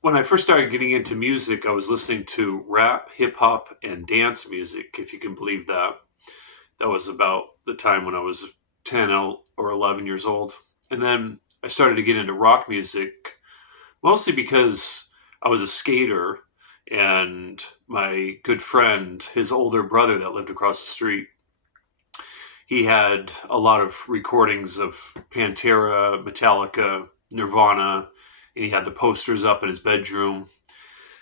when I first started getting into music, I was listening to rap, hip hop, and dance music, if you can believe that. That was about the time when I was 10 or 11 years old. And then I started to get into rock music, mostly because I was a skater and my good friend, his older brother that lived across the street, he had a lot of recordings of Pantera, Metallica, Nirvana, and he had the posters up in his bedroom,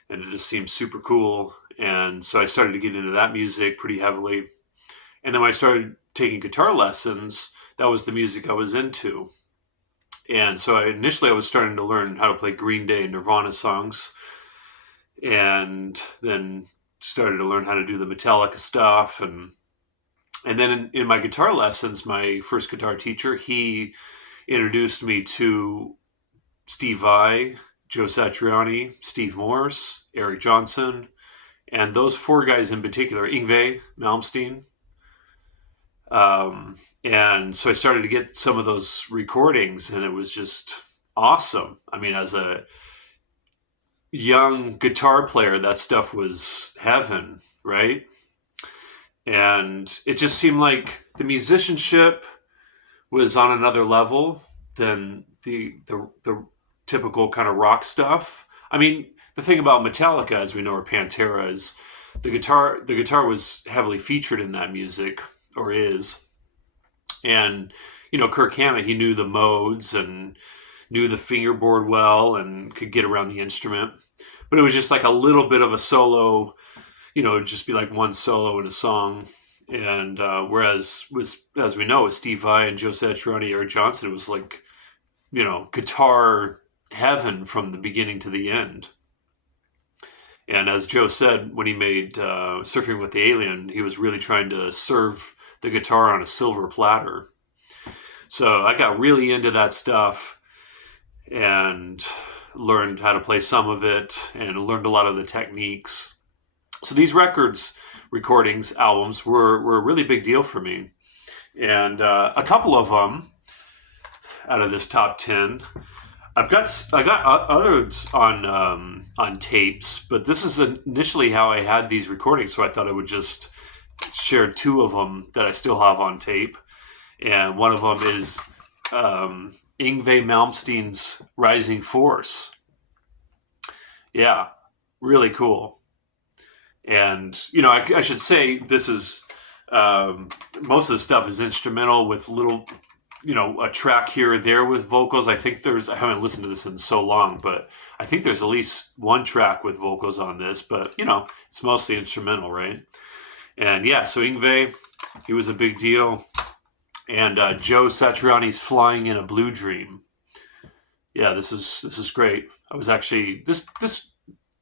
and it just seemed super cool. And so I started to get into that music pretty heavily. And then when I started taking guitar lessons, that was the music I was into. And so initially I was starting to learn how to play Green Day and Nirvana songs, and then started to learn how to do the Metallica stuff. And then in my guitar lessons, my first guitar teacher, he introduced me to Steve Vai, Joe Satriani, Steve Morse, Eric Johnson, and those four guys in particular, Yngwie Malmsteen. And so I started to get some of those recordings, and it was just awesome. I mean, as a young guitar player, that stuff was heaven, right? And it just seemed like the musicianship was on another level than the typical kind of rock stuff. I mean, the thing about Metallica, as we know, or Pantera, is the guitar was heavily featured in that music, or is. And Kirk Hammett, he knew the modes and knew the fingerboard well and could get around the instrument. But it was just like a little bit of a solo, it'd just be like one solo in a song. And whereas, as we know, with Steve Vai and Joe Satriani, Eric Johnson, it was like, guitar heaven from the beginning to the end. And as Joe said, when he made Surfing with the Alien, he was really trying to serve the guitar on a silver platter. So I got really into that stuff and learned how to play some of it and learned a lot of the techniques. So these recordings, albums were a really big deal for me. And a couple of them out of this top 10, I got others on tapes, but this is initially how I had these recordings. So I thought I would just share two of them that I still have on tape. And one of them is Yngwie Malmsteen's Rising Force. Yeah, really cool. And, I should say this is, most of the stuff is instrumental with little, a track here or there with vocals. I haven't listened to this in so long, but I think there's at least one track with vocals on this, but, it's mostly instrumental, right? And yeah, so Yngwie, he was a big deal. And Joe Satriani's Flying in a Blue Dream. Yeah, this is great. I was actually,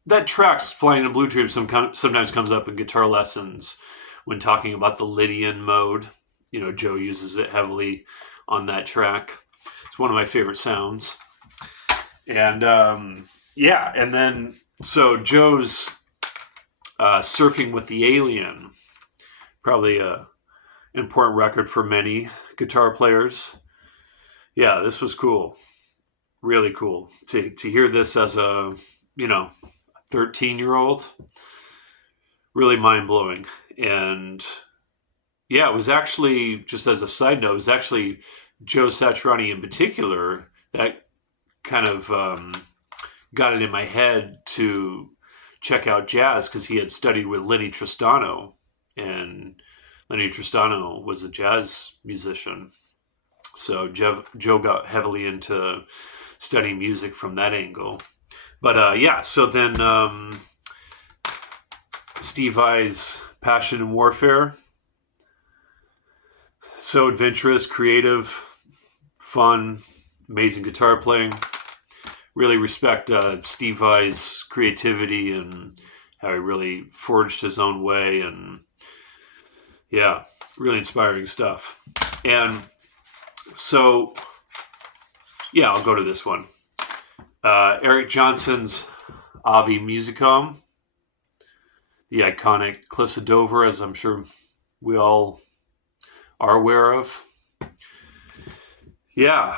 that track's Flying in a Blue Dream sometimes comes up in guitar lessons when talking about the Lydian mode. Joe uses it heavily on that track. It's one of my favorite sounds. And yeah, and then so Joe's Surfing with the Alien, probably a important record for many guitar players. Yeah, this was cool. Really cool to hear this as a 13-year-old. Really mind-blowing. And yeah, it was actually, just as a side note, it was actually Joe Satriani in particular that kind of got it in my head to check out jazz, because he had studied with Lenny Tristano, and Lenny Tristano was a jazz musician. So Joe got heavily into studying music from that angle. But yeah, so then Steve Vai's Passion and Warfare. So adventurous, creative, fun, amazing guitar playing. Really respect Steve Vai's creativity and how he really forged his own way, and yeah, really inspiring stuff. And so, yeah, I'll go to this one. Eric Johnson's Ave Musicum, the iconic Cliffs of Dover, as I'm sure we all are aware of. Yeah,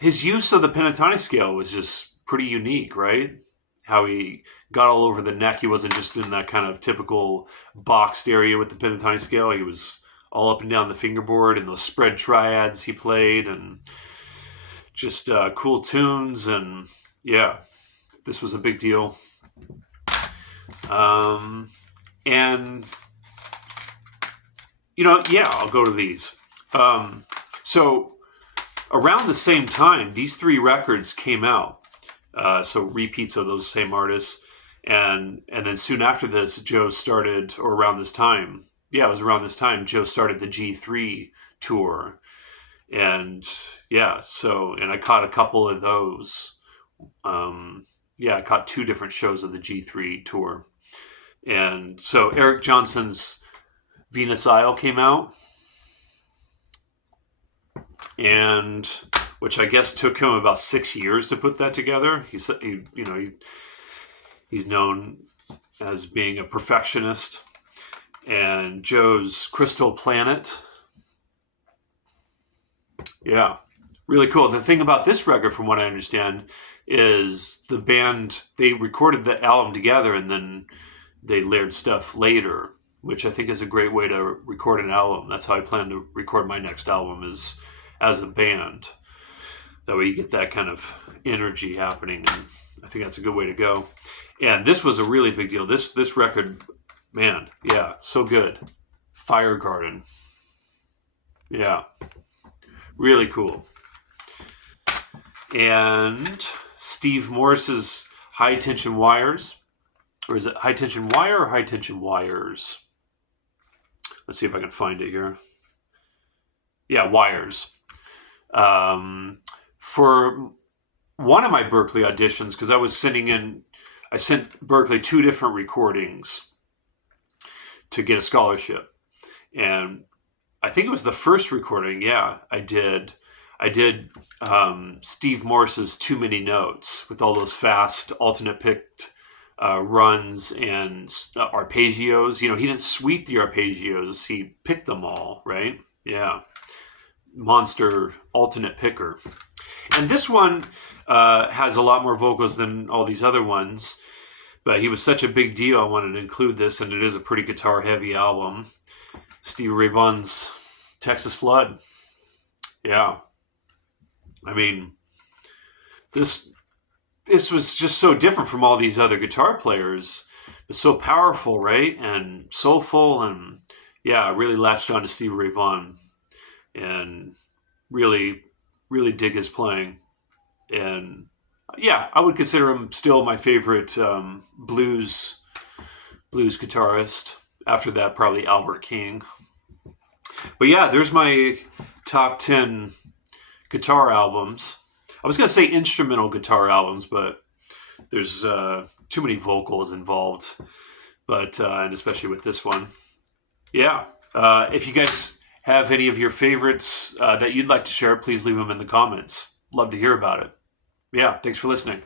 his use of the pentatonic scale was just pretty unique, right? How he got all over the neck. He wasn't just in that kind of typical boxed area with the pentatonic scale. He was all up and down the fingerboard, and those spread triads he played, and just cool tunes. And yeah, this was a big deal. And I'll go to these. So around the same time, these 3 records came out. So repeats of those same artists. And then soon after this, Joe started, or around this time, it was around this time, Joe started the G3 tour. And and I caught a couple of those. I caught 2 different shows of the G3 tour. And so Eric Johnson's Venus Isle came out, and which I guess took him about 6 years to put that together. He's known as being a perfectionist. And Joe's Crystal Planet. Yeah, really cool. The thing about this record, from what I understand, is the band, they recorded the album together and then they layered stuff later, which I think is a great way to record an album. That's how I plan to record my next album, is as a band. That way you get that kind of energy happening, and I think that's a good way to go. And this was a really big deal. This record, man, yeah, so good. Fire Garden. Yeah, really cool. And Steve Morse's High Tension Wires. Or is it High Tension Wire or High Tension Wires? Let's see if I can find it here. Yeah, Wires. For one of my Berklee auditions, because I sent Berklee 2 different recordings to get a scholarship. And I think it was the first recording, I did Steve Morse's Too Many Notes, with all those fast alternate picked runs and arpeggios. He didn't sweep the arpeggios, he picked them all, right? Yeah. Monster alternate picker. And this one has a lot more vocals than all these other ones, but he was such a big deal, I wanted to include this, and it is a pretty guitar heavy album. Stevie Ray Vaughan's Texas Flood. Yeah. I mean, this was just so different from all these other guitar players. It's so powerful, right? And soulful, and really latched on to Stevie Ray Vaughan, and really, really dig his playing. And I would consider him still my favorite blues guitarist. After that, probably Albert King. But there's my top 10 guitar albums. I was going to say instrumental guitar albums, but there's too many vocals involved. But and especially with this one. If you guys have any of your favorites that you'd like to share, please leave them in the comments. Love to hear about it. Thanks for listening.